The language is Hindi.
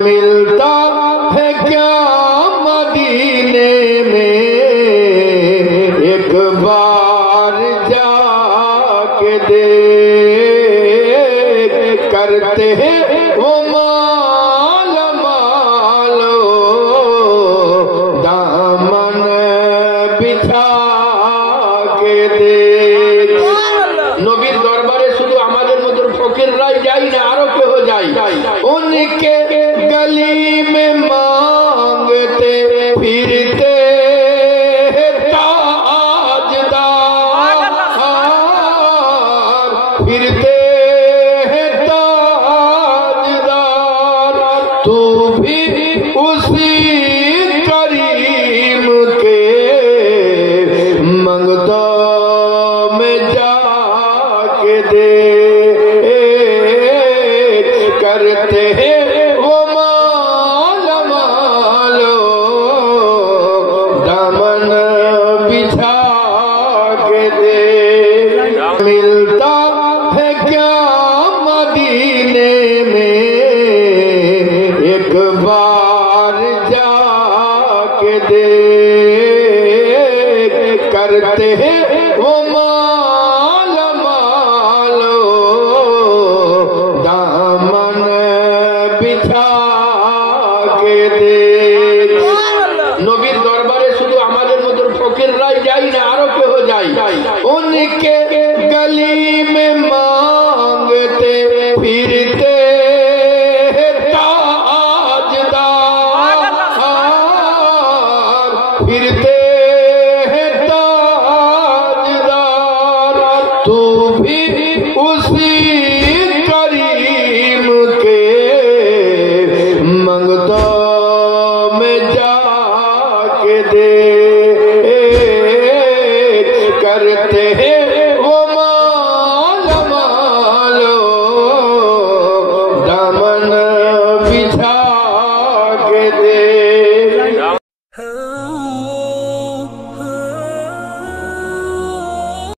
मिलता है क्या मदीने में, एक बार जाके देख, करते हैं वो माल मालो, दामन बिछा के देख। नबीर दरबारे शुधु आमादेर मतो फकीरराई जाई ना, आरो केउ जाई, उनके गली में मांगते फिरते ताजदार, फिरते ताजदार। तू भी उसी करीम के मंगतों में जाके दे, करते हैं वो माल मालो, दामन बिछा के दे। मिलता है क्या मदीने में, एक बार जाके देख, करते हैं वो माल मालो, दामन बिछा के देख। नबीर दरबारे शुधु आमादेर मतो फकीरराई जाई ना, आरो केउ जाई, उनके गली में मांगते फिरते ताजदार, फिरते ताजदार। तू भी उसी करीम के मंगतों में जाके दे, करते हैं